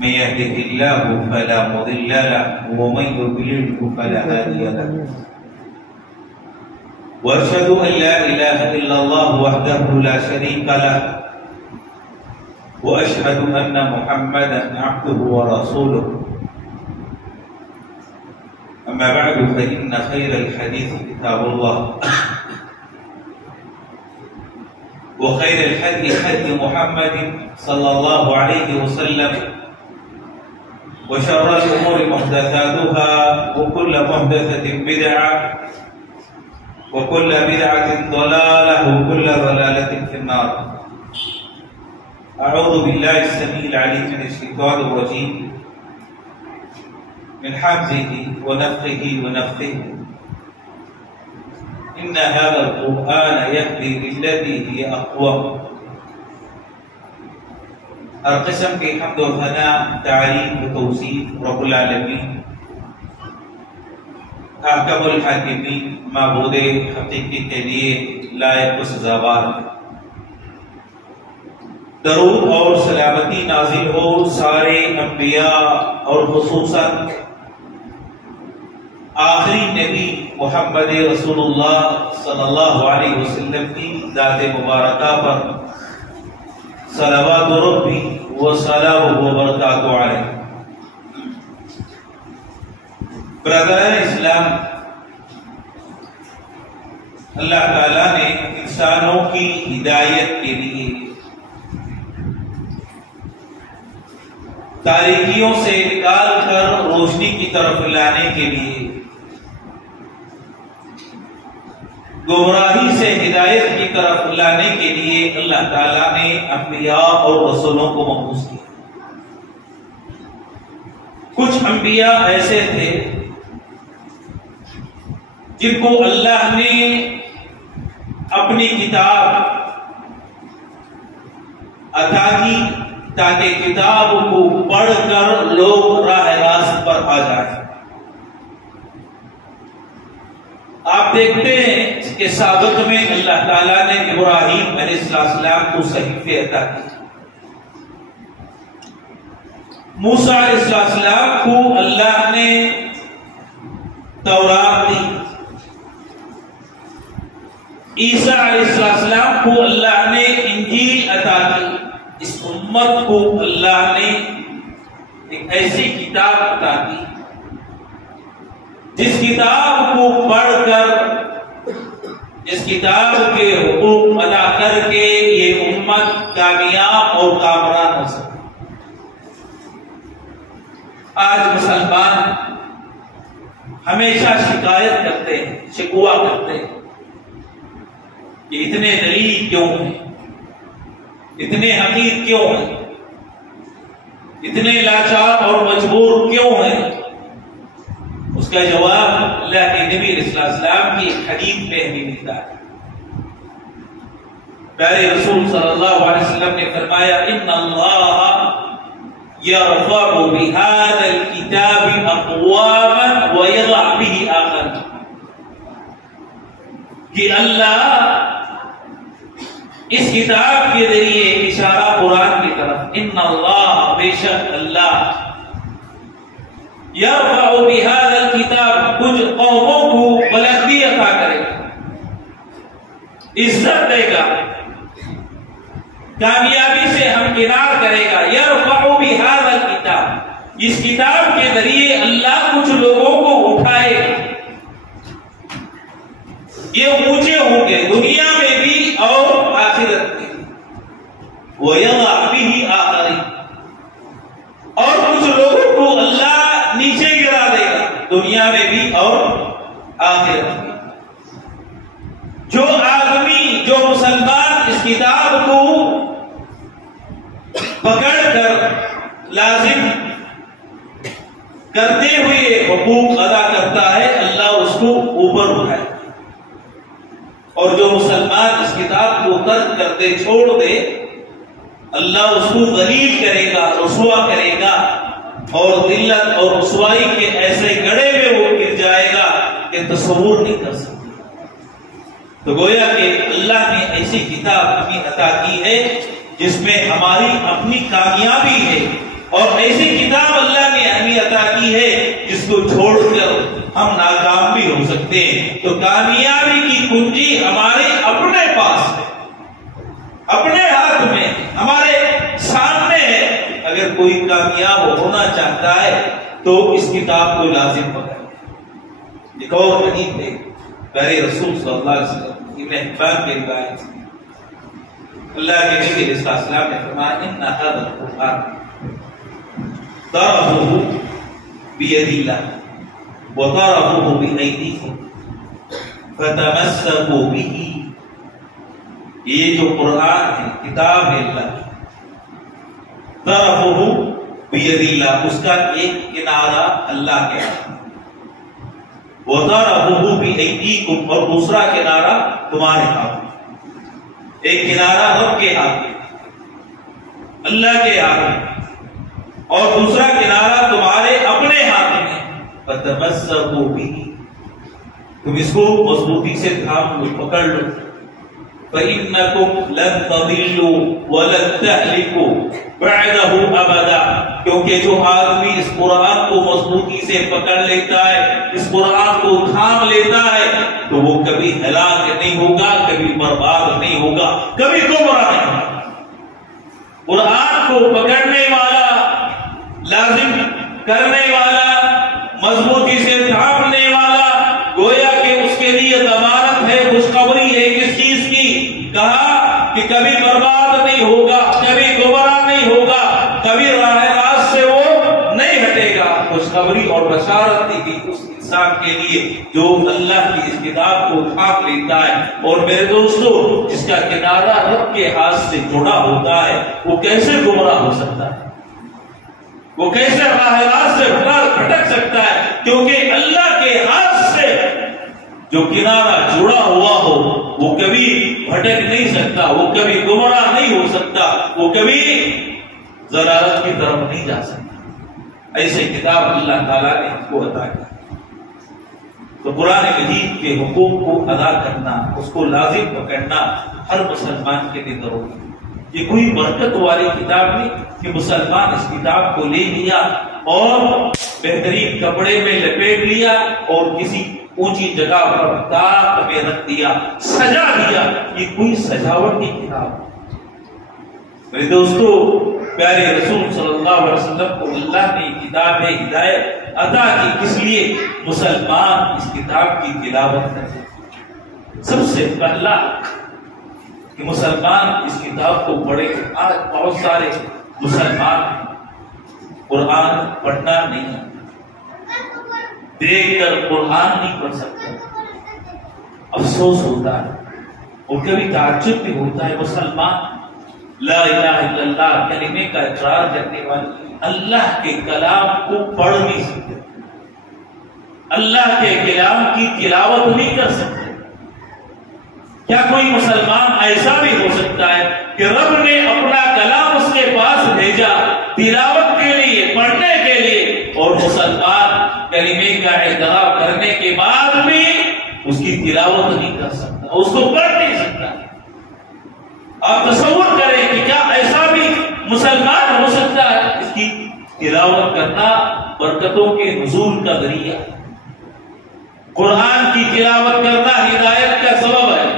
من يهده الله فلا مضل له ومن يضلل فلا هادي له وأشهد أن لا إله إلا الله وحده لا شريك له وأشهد أن محمدا عبده ورسوله أما بعد فإن خير الحديث كتاب الله وخير الهدي هدي محمد صلى الله عليه وسلم وشر الأمور محدثاتها وكل محدثة بدعة وكل بدعة ضلالة وكل ضلالة في النار. أعوذ بالله السميع العليم من الشيطان الرجيم من حمزه ونفخه ونفثه. إن هذا القرآن يهدي للتي هي أقوم. ہر قسم کے حمد و ثنا، تعریف و توصیف رب العالمین حاکم الحاکمین معبود حقیقی کے لیے لائق و سزاوار ہے. درود اور سلامتی نازل ہو سارے انبیاء اور خصوصاً آخری نبی محمد رسول اللہ صلی اللہ علیہ وسلم کی ذات مبارکہ پر صلوات ربی و سلام و برکاتہ علیہ. برادران اسلام، اللہ تعالیٰ نے انسانوں کی ہدایت کے لیے تاریکیوں سے نکال کر روشنی کی طرف لانے کے لیے، گمراہی سے ہدایت کی طرف لانے کے لیے اللہ تعالیٰ نے انبیاء اور رسولوں کو مبعوث کیا. کچھ انبیاء ایسے تھے جن کو اللہ نے اپنی کتاب عطا کی تاکہ کتاب کو پڑھ کر لوگ راہ راست پر آ جائیں. آپ دیکھتے ہیں کہ سابق میں اللہ تعالیٰ نے ابراہیم علیہ السلام کو صحیفے عطا کی، موسیٰ علیہ السلام کو اللہ نے تورات دی، عیسیٰ علیہ السلام کو اللہ نے انجیل عطا کی. اس امت کو اللہ نے ایک ایسی کتاب عطا کی جس کتاب کو پڑھ کر، جس کتاب کے حقوق ادا کر کے یہ امت کامیاب اور کامران ہو سکے. آج مسلمان ہمیشہ شکایت کرتے ہیں، شکوہ کرتے ہیں کہ اتنے ذلیل کیوں ہیں، اتنے حقیر کیوں ہیں، اتنے لاچار اور مجبور کیوں ہیں. اس کا جواب اللہ کے نبی علیہ السلام کی حدیث میں ہمیں ملتا ہے. پیارے رسول صلی اللہ علیہ وسلم نے فرمایا ان اللہ یرفع بہذا الکتاب اقواما ویضع به آخرین، کہ اللہ اس کتاب کے ذریعے اشارہ قرآن کی طرف، ان اللہ بے شک اللہ یرفع بہذا الکتاب کچھ قوموں کو بلندی عطا کرے گا، عزت دے گا، کامیابی سے ہمکنار کرے گا. یرفع بہذا الکتاب، اس کتاب کے ذریعے اللہ کچھ لوگوں کو اٹھائے گا، یہ اونچے ہوں گے دنیا میں بھی اور آخرت میں. وَيَضَعْ بِهِ آخَرِينَ، اور کچھ لوگوں کو اللہ نیچے گرا دے گا دنیا میں بھی اور آخرت میں. جو آدمی، جو مسلمان اس کتاب کو پکڑ کر لازم کرتے ہوئے حقوق ادا کرتا ہے، اللہ اس کو اوپر اٹھائے. اور جو مسلمان اس کتاب کو ترک کر دے، چھوڑ دے، اللہ اس کو ذلیل کرے گا، رسوا کرے گا، اور ذلت اور رسوائی کے ایسے گڑھے میں وہ گر جائے گا کہ تصور نہیں کر سکتے. تو گویا کہ اللہ نے ایسی کتاب ہمیں عطا کی ہے جس میں ہماری اپنی کامیابی ہے، اور ایسی کتاب اللہ نے ہمیں عطا کی ہے جس کو چھوڑ کر ہم ناکام بھی ہو سکتے ہیں. تو کامیابی کی کنجی ہمارے اپنے پاس ہے، اپنے ہاتھ میں، ہمارے سامنے ہے. اگر کوئی کامیاب ہونا چاہتا ہے تو اس کتاب کو لازم پکڑے. ایک اور حدیث ہے پیارے رسول صلی اللہ علیہ وسلم ابن حبان کی روایت، اللہ کے نبی علیہ السلام نے فرمایا ان هذا القرآن طرفه بيد الله وطرفه بأيديكم فتمسكوا به. یہ جو قرآن ہے، کتاب ہے اللہ کی، طرفه بيد الله، اس کا ایک کنارہ اللہ کے ہاتھ میں، وطرفه بأيديكم، اور دوسرا کنارہ تمہارے ہاتھ میں. ایک کنارہ رب کے ہاتھ میں، اللہ کے ہاتھ میں، اور دوسرا کنارہ تمہارے اپنے ہاتھ میں. فتمسکوا بہ، تم اس کو مضبوطی سے تھام لو، پکڑ لو. فإنکم لن تضلوا ولن تهلكوا بعدہ ابدا، کیونکہ جو آدمی اس قرآن کو مضبوطی سے پکڑ لیتا ہے، اس قرآن کو تھام لیتا ہے، تو وہ کبھی ہلاک نہیں ہوگا، کبھی برباد نہیں ہوگا، کبھی گمراہ نہیں ہوگا. قرآن کو پکڑنے والا، لازم کرنے والا، مضبوطی سے تھامنے والا، گویا کہ اس کے لیے ضمانت ہے، خوشخبری ہے کس چیز کی؟ کہا کہ کبھی برباد نہیں ہوگا، کبھی گمراہ نہیں ہوگا، کبھی راہ راست سے وہ نہیں ہٹے گا. خوشخبری اور بشارت دی گئی اس انسان کے لیے جو اللہ کی اس کتاب کو تھام لیتا ہے. اور میرے دوستو، جس کا کنارہ رب کے ہاتھ سے جڑا ہوتا ہے وہ کیسے گمراہ ہو سکتا ہے؟ وہ کیسے راہ راست سے بھٹک سکتا ہے؟ کیونکہ اللہ کے ہاتھ سے جو کنارہ جڑا ہوا ہو وہ کبھی بھٹک نہیں سکتا، وہ کبھی گمراہ نہیں ہو سکتا، وہ کبھی ضلالت کی طرف نہیں جا سکتا. ایسے کتاب اللہ تعالیٰ نے ہم کو عطا کی. تو قرآن مجید کے حقوق کو ادا کرنا، اس کو لازم پکڑنا ہر مسلمان کے لیے ضروری ہے. یہ کوئی برکت والی کتاب نہیں کہ مسلمان اس کتاب کو لے لیا اور بہترین کپڑے میں لپیٹ لیا اور کسی اونچی جگہ پر تاق میں رکھ دیا، سجا دیا. یہ کوئی سجاوٹ کی کتاب. میرے دوستو، پیارے رسول صلی اللہ علیہ وسلم کو اللہ نے کتاب ہدایت عطا کی، کس لیے؟ مسلمان اس کتاب کی تلاوت کرے. سب سے پہلا کہ مسلمان اس کتاب کو پڑھے. آج بہت سارے مسلمان قرآن پڑھنا نہیں، دیکھ کر قرآن نہیں پڑھ سکتے. افسوس ہوتا ہے اور کبھی تعجب بھی ہوتا ہے. مسلمان لا الہ الا اللہ کلمے کا اقرار کرنے والے اللہ کے کلام کو پڑھ نہیں سکتے، اللہ کے کلام کی تلاوت نہیں کر سکتے. کیا کوئی مسلمان ایسا بھی ہو سکتا ہے کہ رب نے اپنا کلام اس کے پاس بھیجا تلاوت کے لیے، پڑھنے کے لیے، اور مسلمان کلمے کا اعتراف کرنے کے بعد بھی اس کی تلاوت نہیں کر سکتا، اس کو پڑھ نہیں سکتا؟ آپ تصور کریں کہ کیا ایسا بھی مسلمان ہو سکتا ہے؟ اس کی تلاوت کرنا برکتوں کے نزول کا ذریعہ. قرآن کی تلاوت کرنا ہدایت کا سبب ہے.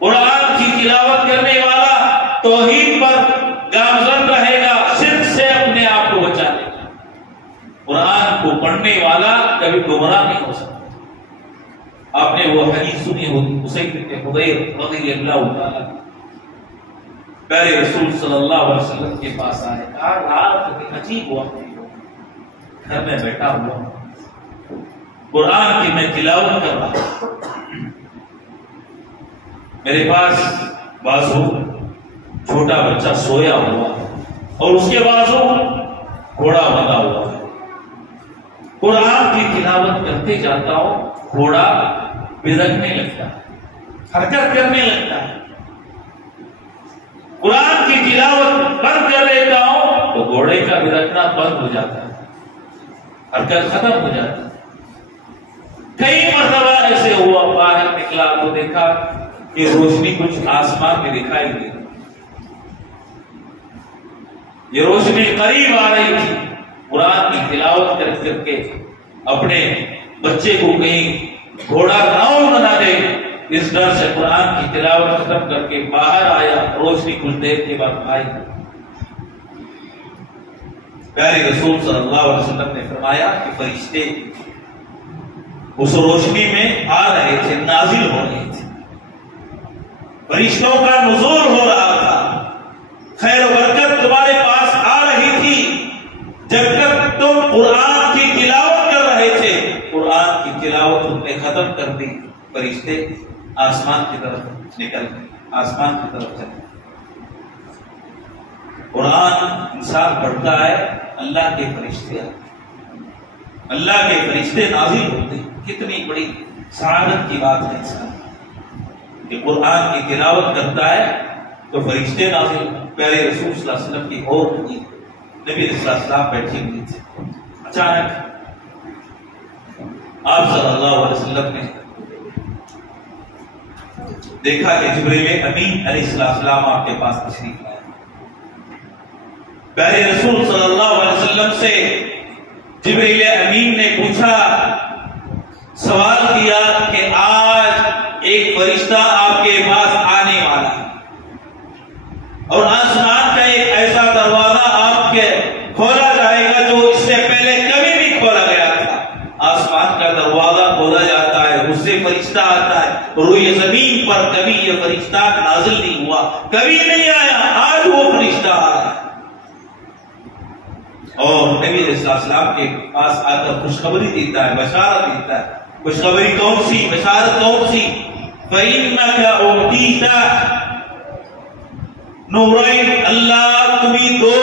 قرآن کی تلاوت کرنے والا توحید پر گامزن رہے گا، شرک سے اپنے آپ کو بچا لے گا. قرآن کو پڑھنے والا کبھی گمراہ نہیں ہو سکتا. آپ نے وہ حدیث سنی ہوگی اسید بن حضیر رضی اللہ تعالیٰ پیارے رسول صلی اللہ علیہ وسلم کے پاس آئے. رات عجیب ہوا، گھر میں بیٹھا ہوا قرآن کی میں تلاوت کر رہا ہوں، میرے پاس بازو چھوٹا بچہ سویا ہوا اور اس کے بازو گھوڑا بندھا ہوا ہے. قرآن کی تلاوت کرتے جاتا ہوں، گھوڑا بھڑکنے لگتا ہے، حرکت کرنے لگتا ہے. قرآن کی تلاوت بند کر لیتا ہوں تو گھوڑے کا بھڑکنا بند ہو جاتا ہے، حرکت ختم ہو جاتی ہے. کئی مرتبہ ایسے ہوا، باہر نکلا تو دیکھا کہ روشنی کچھ آسمان میں دکھائی دی. یہ روشنی قریب آ رہی تھی، قرآن کی تلاوت کر کر کے اپنے بچے کو کہیں گھوڑا ناؤ بنا دے، اس ڈر سے قرآن کی تلاوت ختم کر کے باہر آیا، روشنی کچھ دیر کے بعد آئی۔ پیارے رسول صلی اللہ علیہ وسلم نے فرمایا کہ فرشتے اس روشنی میں آ رہے تھے، نازل ہو رہے تھے، فرشتوں کا نزول ہو رہا تھا، خیر و برکت تمہارے پاس آ رہی تھی۔ جب تک تم قرآن کی تلاوت کر رہے تھے، قرآن کی تلاوت تم نے ختم کر دی، فرشتے آسمان کی طرف نکل گئے، آسمان کی طرف چلے۔ قرآن انسان پڑھتا ہے، اللہ کے فرشتے آتے، اللہ کے فرشتے نازل ہوتے ہیں۔ کتنی بڑی سعادت کی بات ہے انسان کہ قرآن کی تلاوت کرتا ہے تو فرشتے نازل۔ پیارے رسول صلی اللہ علیہ وسلم کی اور ہوئی، نبی صلی اللہ علیہ وسلم بیٹھے ہوئے تھے، اچانک آپ صلی اللہ علیہ وسلم نے دیکھا کہ جبریل امین علیہ السلام آپ کے پاس تشریف لائے۔ پیارے رسول صلی اللہ علیہ وسلم سے جبریل امین نے پوچھا، سوال کیا کہ آج ایک فرشتہ آپ کے پاس آنے والا ہے اور آسمان کا ایک ایسا دروازہ آپ کے کھولا جائے گا جو اس سے پہلے کبھی نہیں کھولا گیا تھا۔ آسمان کا دروازہ کھولا جاتا ہے، اس سے فرشتہ آتا ہے، روئے زمین پر کبھی یہ فرشتہ نازل نہیں ہوا، کبھی نہیں آیا، آج وہ فرشتہ آ رہا ہے اور نبی علیہ السلام کے پاس آ کر خوشخبری دیتا ہے، بشارت دیتا ہے۔ خوشخبری کون سی، بشارت کون سی؟ فَإِنَّكَ أُوتِيتَ نورین، اللہ تمہیں دو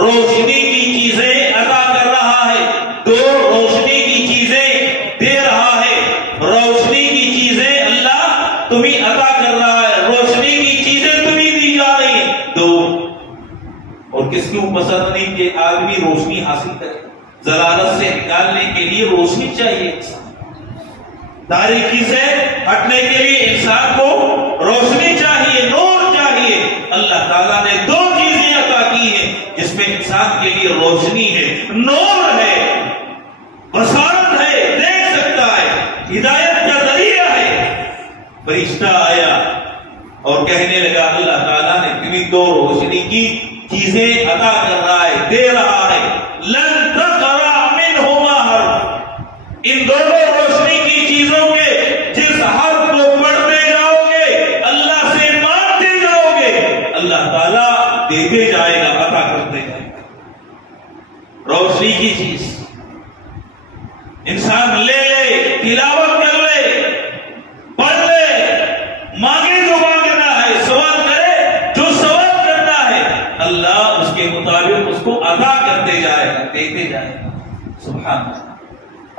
روشنی کی چیزیں عطا کر رہا ہے، دو روشنی کی چیزیں دے رہا ہے، روشنی کی چیزیں اللہ تمہیں عطا کر رہا ہے، روشنی کی چیزیں تمہیں دی جا رہی ہیں دو۔ اور کس کو پسند نہیں کہ آدمی روشنی حاصل کرے؟ ضلالت سے نکالنے کے لیے روشنی چاہیے، تاریکی سے ہٹنے کے لیے انسان کو روشنی چاہیے، نور چاہیے۔ اللہ تعالیٰ نے دو چیزیں عطا کی ہیں جس میں انسان کے لیے روشنی ہے، نور ہے، بصارت ہے، دیکھ سکتا ہے، ہدایت کا ذریعہ ہے۔ فرشتہ آیا اور کہنے لگا اللہ تعالیٰ نے تمہیں دو روشنی کی چیزیں عطا کر رہا ہے، دے رہا ہے۔ لن تقرأ منہما حرف، ان دونوں روشنی کی چیزوں کے جس حرف کو پڑھتے جاؤ گے، اللہ سے مانتے جاؤ گے، اللہ تعالیٰ دیتے جائے گا، عطا کرتے جائے گا۔ روشنی کی چیز انسان لے لے، تلاوت کر لے، پڑھ لے، مانگے جو مانگنا ہے، سوال کرے جو سوال کرنا ہے، اللہ اس کے مطابق اس کو عطا کرتے جائے گا، دیتے جائے گا۔ سبحان اللہ۔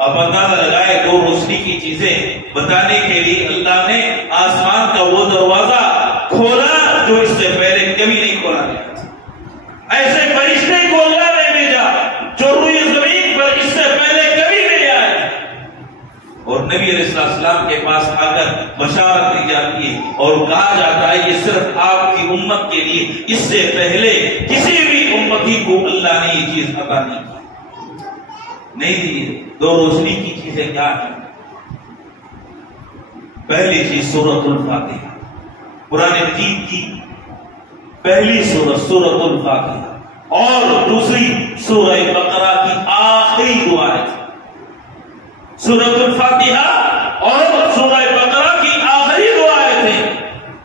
اب اندازہ لگائے دو روشنی کی چیزیں بتانے کے لیے اللہ نے آسمان کا وہ دروازہ کھولا جو اس سے پہلے کبھی نہیں کھولا گیا تھا۔ ایسے فرشتے کو اللہ نے بھیجا جو روئے زمین پر اس سے پہلے کبھی نہیں آئے تھے، اور نبی علیہ السلام کے پاس آ کر بشارت دی جاتی ہے اور کہا جاتا ہے یہ صرف آپ کی امت کے لیے، اس سے پہلے کسی بھی امتی کو اللہ نے یہ چیز عطا نہیں دی۔ دو روشنی کی چیزیں کیا ہیں؟ پہلی چیز سورۃ الفاتحہ، قرآن مجید کی پہلی سورت سورۃ الفاتحہ، اور دوسری سورہ بقرہ کی آخری دعا ہے۔ سورۃ الفاتحہ اور سورہ بقرہ کی آخری دعائیں تھیں،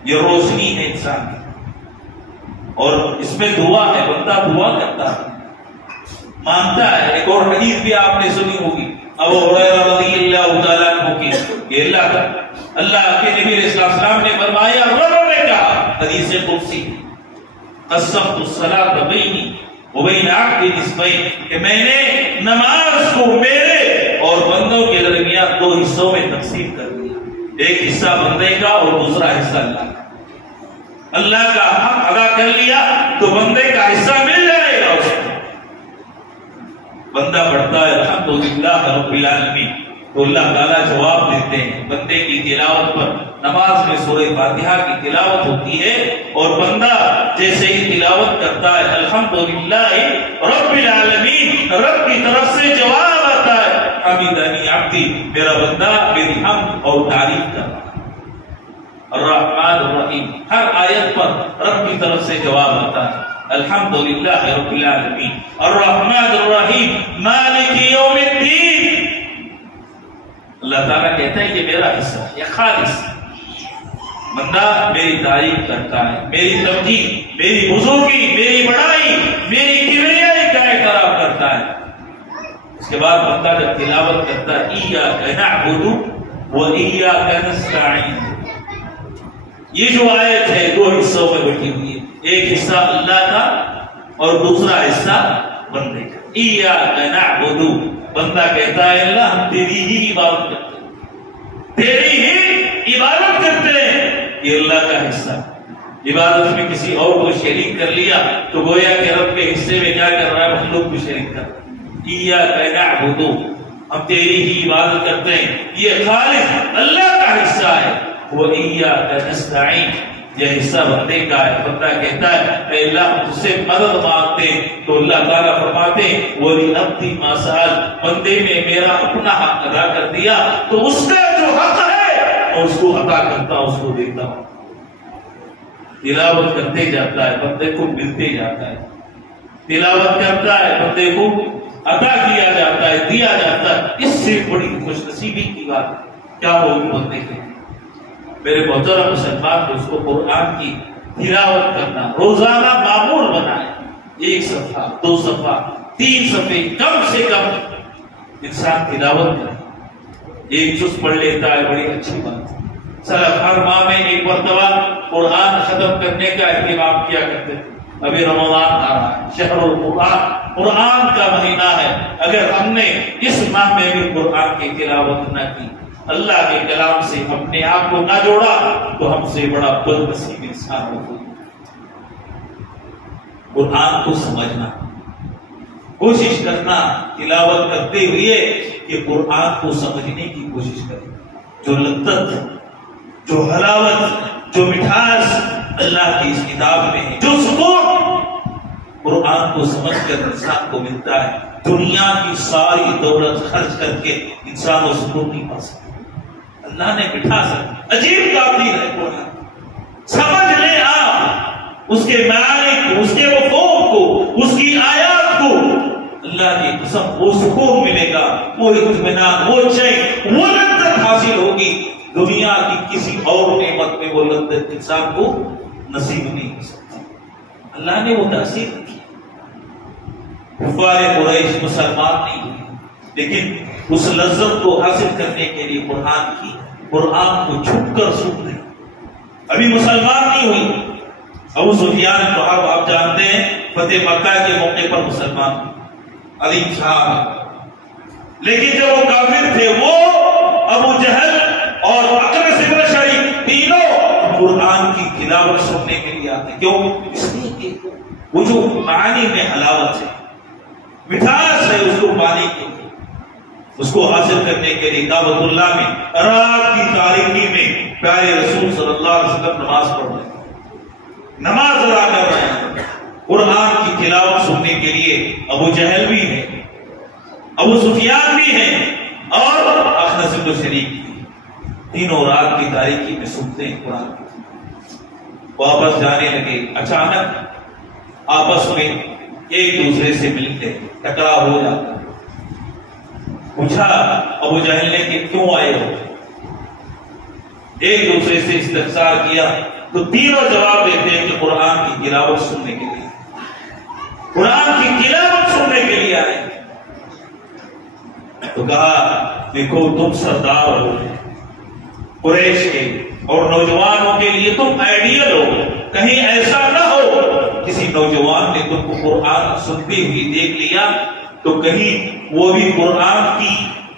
یہ روشنی ہے انسان کی، اور اس میں دعا ہے، بندہ دعا کرتا ہے، مانتا ہے۔ ایک اور حدیث بھی آپ نے سنی ہوگی ابو ہریرہ رضی اللہ تعالیٰ عنہ کی، کہ اللہ کے نبی علیہ السلام نے فرمایا، رب نے کہا حدیث قدسی، قسمت الصلاۃ بینی وبین عبدی نصفین، کہ میں نے نماز کو میرے اور بندوں کے درمیان دو حصوں میں تقسیم کر دیا، ایک حصہ بندے کا اور دوسرا حصہ اللہ کا۔ اللہ کا حق ادا کر لیا تو بندے کا حصہ مل جائے گا اس کو۔ بندہ پڑھتا ہے الحمدللہ رب العالمین تو اللہ تعالیٰ جواب دیتے ہیں، بندے کی تلاوت پر نماز میں سورہ فاتحہ کی تلاوت ہوتی ہے اور بندہ جیسے ہی تلاوت کرتا ہے الحمدللہ رب العالمین، رب کی طرف سے جواب آتا ہے حمیدنی عبدی، میرا بندہ میری حمد اور تعریف کر رہا ہے۔ الرحمن الرحیم، ہر آیت پر رب کی طرف سے جواب آتا ہے الحمدللہ رب العالمین، الرحمن الرحیم، مالک یوم الدین۔ اللہ تعالیٰ کہتا ہے یہ میرا حصہ ہے، یہ خالص بندہ میری تعریف کرتا ہے، میری تمجید، میری بزرگی، میری بڑائی، میری کبریائی کا اعتراف کرتا ہے۔ اس کے بعد بندہ جب تلاوت کرتا ہے ایاک نعبد و ایاک نستعین، یہ جو آیت ہے دو حصوں میں بٹی ہوئی ہے، ایک حصہ اللہ کا اور دوسرا حصہ بندے کا۔ ایاک نعبد، بندہ کہتا ہے اللہ ہم تیری ہی عبادت کرتے ہیں، تیری ہی عبادت کرتے ہیں، یہ اللہ کا حصہ۔ عبادت میں کسی اور کو شریک کر لیا تو گویا کہ رب کے حصے میں کیا کر رہا ہے، مخلوق کو شریک کر رہا ہے۔ ایاک نعبد، ہم تیری ہی عبادت کرتے ہیں، یہ خالص اللہ کا حصہ ہے۔ وَإِيَّاكَ نَسْتَعِينُ، یہ حصہ بندے کا ہے۔ بندہ کہتا ہے اے اللہ ہم تجھ سے مدد مانگتے ہیں تو اللہ تعالیٰ فرماتے ہیں وَلِنَبْدِ مَا سَأَلَ، بندے نے میرا اپنا حق ادا کر دیا تو اس کا جو حق ہے اور اس کو عطا کرتا ہوں، اس کو دیتا ہوں۔ تلاوت کرتے جاتا ہے بندے کو ملتے جاتا ہے، تلاوت کرتا ہے بندے کو عطا کیا جاتا ہے، دیا جاتا ہے۔ اس سے بڑی خوش نصیبی کی بات کیا ہوگی بندے کے؟ میرے محترم مسلمان کو اس کو قرآن کی تلاوت کرنا روزانہ معمول بنائے، ایک صفحہ، دو صفحہ، تین صفحے، کم سے کم انسان تلاوت کرے، ایک جز پڑھ لیتا ہے، بڑی اچھی بات ہے۔ سلف ہر ماہ میں ایک مرتبہ قرآن ختم کرنے کا اہتمام کیا کرتے تھے۔ ابھی رمضان آ رہا ہے، شہر القرآن، قرآن کا مہینہ ہے، اگر ہم نے اس ماہ میں بھی قرآن کی تلاوت نہ کی، اللہ کے کلام سے اپنے آپ کو نہ جوڑا تو ہم سے بڑا بد نصیب انسان ہوگا۔ قرآن کو سمجھنا، کوشش کرنا تلاوت کرتے ہوئے کہ قرآن کو سمجھنے کی کوشش کریں۔ جو لذت، جو حلاوت، جو مٹھاس اللہ کی اس کتاب میں ہے، جو سکون قرآن کو سمجھ کر انسان کو ملتا ہے، دنیا کی ساری دولت خرچ کر کے انسان کو سکون نہیں پا سکتا۔ اللہ نے بٹھا سکتا، عجیب کافی ہے قرآن، سمجھ لیں آپ اس کے معانی کو، اس کے مفہوم کو، اس کی آیات کو، اللہ کی قسم وہ سکون ملے گا، وہ اطمینان، وہ چین، وہ لذت حاصل ہوگی، دنیا کی کسی اور نعمت میں وہ لذت انسان کو نصیب نہیں ہو سکتی۔ اللہ نے وہ تاثیر کی، کفار قریش مسلمان نہیں ہوئی، لیکن اس لذت کو حاصل کرنے کے لیے قرآن کو چھپ کر سن رہے، ابھی مسلمان نہیں ہوئی۔ ابو سفیان بن حرب آپ جانتے ہیں، فتح مکہ کے موقع پر مسلمان علی صاحب، لیکن جب وہ کافر تھے وہ ابو جہل اور اقرع بن شریک تینوں قرآن کی تلاوت سننے کے لیے آتے۔ کیوں؟ اس لیے کہ وہ جو معانی میں حلاوت ہے، مٹھاس ہے، اس کو پانے کے لیے، اس کو حاصل کرنے کے لیے کعبۃ اللہ میں رات کی تاریکی میں پیارے رسول صلی اللہ علیہ وسلم نماز پڑھ رہے ہیں، نماز ادا کر رہے ہیں، قرآن کی تلاوت سننے کے لیے ابو جہل بھی ہے، ابو سفیان بھی ہے اور اقرع بن شریک بھی، تینوں رات کی تاریکی میں سنتے ہیں قرآن۔ واپس جانے لگے، اچانک آپس میں ایک دوسرے سے ملتے، ٹکراؤ ہو جاتا۔ پوچھا ابو جہل نے کہ کیوں آئے ہو؟ ایک دوسرے سے استفسار کیا تو تینوں جواب دیتے ہیں کہ قرآن کی تلاوت سننے کے لیے، قرآن کی تلاوت سننے کے لیے آئے۔ تو کہا دیکھو تم سردار ہو قریش کے اور نوجوانوں کے لیے تم آئیڈیل ہو، کہیں ایسا نہ ہو کسی نوجوان نے تم کو قرآن سنتے ہوئے دیکھ لیا تو کہیں وہ بھی قرآن کی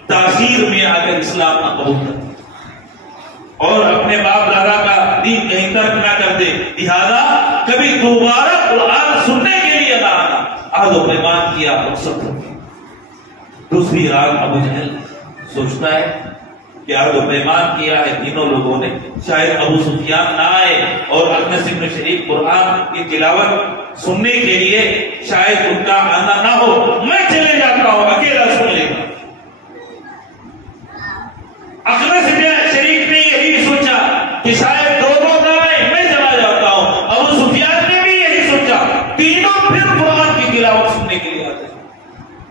تاثیر میں آ کر اسلام نہ قبول کر دے اور اپنے باپ دادا کا دین کہیں ترک نہ کر دے، لہذا کبھی دوبارہ قرآن سننے کے لیے نہ آنا، عہد و پیمان کیا اور سب۔ دوسری رات ابو جہل سوچتا ہے کہ عہد و پیمان کیا ہے تینوں لوگوں نے. شاید ابو سفیان نہ آئے اور اخنس بن شریک قرآن کی تلاوت سننے کے لیے شاید ان کا آنا نہ ہو. میں چلے جاتا ہوں, اکیلا سن لے گا. اخنس بن شریک نے یہی سوچا کہ شاید دونوں نہ آئے, میں چلا جاتا ہوں. ابو سفیان نے بھی یہی سوچا. تینوں پھر قرآن کی تلاوت سننے کے لیے آتے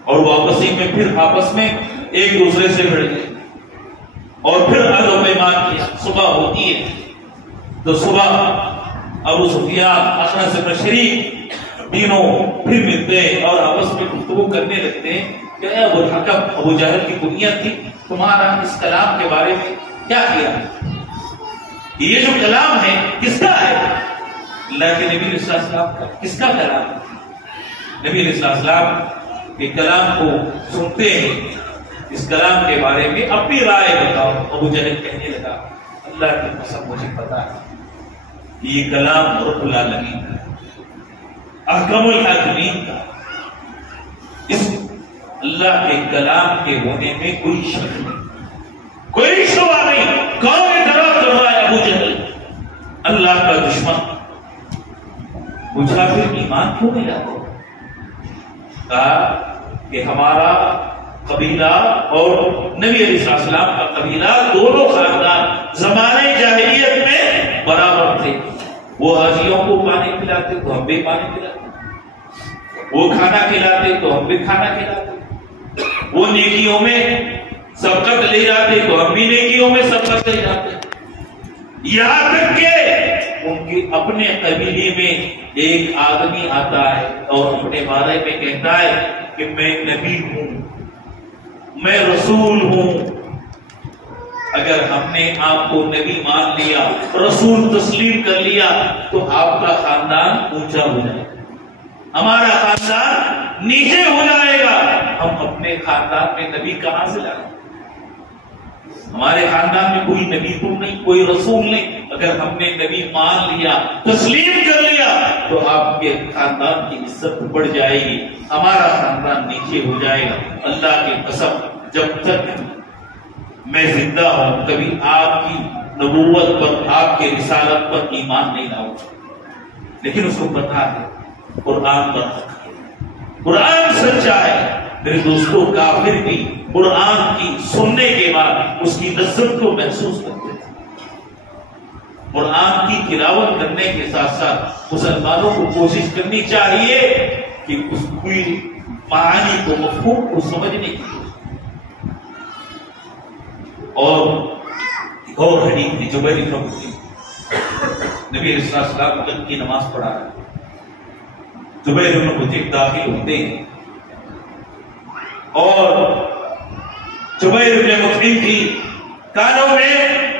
اور واپسی میں پھر آپس میں ایک دوسرے سے بھڑ گئے اور پھر عہد و پیمان کیا. صبح ہوتی ہے تو صبح ابو سفیان اخنس بن شریک تینوں پھر ملتے ہیں اور آپس میں گفتگو کرنے لگتے ہیں کہ اے ابو الحکم, ابو جہل کی کنیت تھی, تمہارا اس کلام کے بارے میں کیا کیا ہے؟ یہ جو کلام ہے کس کا ہے؟ اللہ کے نبی علیہ السلام کا. کس کا کلام ہے؟ نبی علیہ السلام کے کلام کو سنتے ہیں. اس کلام کے بارے میں اپنی رائے بتاؤ. ابو جہل کہنے لگا اللہ کی قسم مجھے پتا ہے یہ کلام رب العالمین کا, احکم الحاکمین کا. اس اللہ کے کلام کے ہونے میں کوئی شک نہیں, کوئی شبہ نہیں. کون اعتراف کر رہا ہے؟ ابو جہل, اللہ کا دشمن. پوچھا پھر ایمان کیوں نہیں لاتے؟ کہا کہ ہمارا قبیلہ اور نبی علیہ السلام کا قبیلہ دونوں خاندان زمانے جاہلیت میں برابر تھے. وہ حاجیوں کو پانی پلاتے تو ہم بھی پانی پلاتے, وہ کھانا کھلاتے تو ہم بھی کھانا کھلاتے, وہ نیکیوں میں سبقت لے جاتے تو ہم بھی نیکیوں میں سبقت لے جاتے. یہاں تک کہ ان کے اپنے قبیلے میں ایک آدمی آتا ہے اور اپنے بارے میں کہتا ہے کہ میں نبی ہوں, میں رسول ہوں. اگر ہم نے آپ کو نبی مان لیا, رسول تسلیم کر لیا تو آپ کا خاندان اونچا ہو جائے گا, ہمارا خاندان نیچے ہو جائے گا. ہم اپنے خاندان میں نبی کہاں سے لائیں؟ ہمارے خاندان میں کوئی نبی تو نہیں, کوئی رسول نہیں. اگر ہم نے نبی مان لیا, تسلیم کر لیا تو آپ کے خاندان کی عزت بڑھ جائے گی, ہمارا خاندان نیچے ہو جائے گا. اللہ کی قسم جب تک میں زندہ ہوں کبھی آپ کی نبوت پر, آپ کے رسالت پر ایمان نہیں لاؤں. لیکن اس کو پتا ہے قرآن پر حق ہے, قرآن سچا ہے. میرے دوستوں, کافر بھی قرآن کی سننے کے بعد اس کی لذت کو محسوس کرتے تھے. قرآن کی تلاوت کرنے کے ساتھ ساتھ مسلمانوں کو کوشش کرنی چاہیے کہ اس کی معانی کو, مفہوم کو سمجھنے کی. اور ایک اور حدیث ہے جبیر بن مطعم, نبی علیہ السلام وقت کی نماز پڑھا رہے, جبیر بن مطعم داخل ہوتے ہیں اور جبیر بن مطعم کی کانوں میں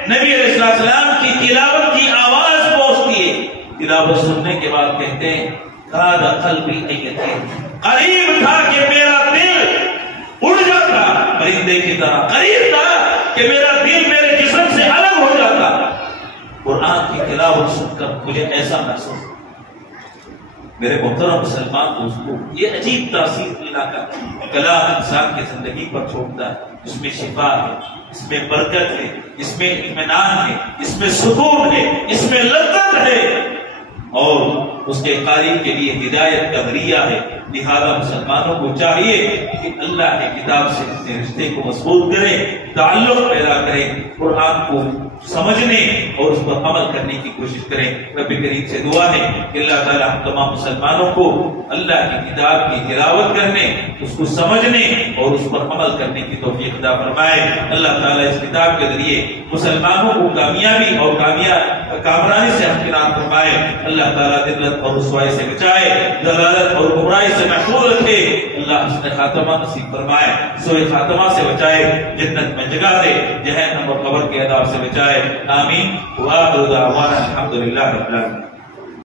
نبی علیہ السلام کی تلاوت کی آواز پہنچتی ہے. تلاوت سننے کے بعد کہتے ہیں کاد قلبی ایتھے, قریب تھا کہ میرا دل اڑ جاتا, پرندے کی طرح قریب تھا کہ میرا دل میرے جسم سے الگ ہو جاتا. قرآن کی تلاوت سن کر مجھے ایسا محسوس. میرے محترم مسلمان دوستوں, یہ عجیب تاثیر اللہ کا کلام انسان کی زندگی پر چھوڑتا ہے. اس میں شفا ہے, اس میں برکت ہے, اس میں اطمینان ہے, اس میں سکون ہے, اس میں لذت ہے اور اس کے قاری کے لیے ہدایت کا ذریعہ ہے. لہذا مسلمانوں کو چاہیے کہ اللہ کی کتاب سے اپنے رشتے کو مضبوط کریں, تعلق پیدا کریں, قرآن کو سمجھنے اور اس پر عمل کرنے کی کوشش کریں. رب کریم سے دعا ہے کہ اللہ تعالی ہم تمام مسلمانوں کو اللہ کی کتاب کی تلاوت کرنے, اس کو سمجھنے اور اس پر عمل کرنے کی توفیق عطا فرمائے. اللہ تعالی اس کتاب کے ذریعے مسلمانوں کو کامیابی اور کامرانی سے ہمکنار فرمائے. اللہ تعالی ذلت اور رسوائی سے بچائے, ضلالت اور گمراہی سے محفوظ رکھے. اللہ حسن خاتمہ نصیب فرمائے, سوء خاتمہ سے بچائے, جنت میں جگہ دے, جہنم اور قبر کے عذاب سے بچائے. آمین. وآخر دعوانا الحمد للہ رب العالمین.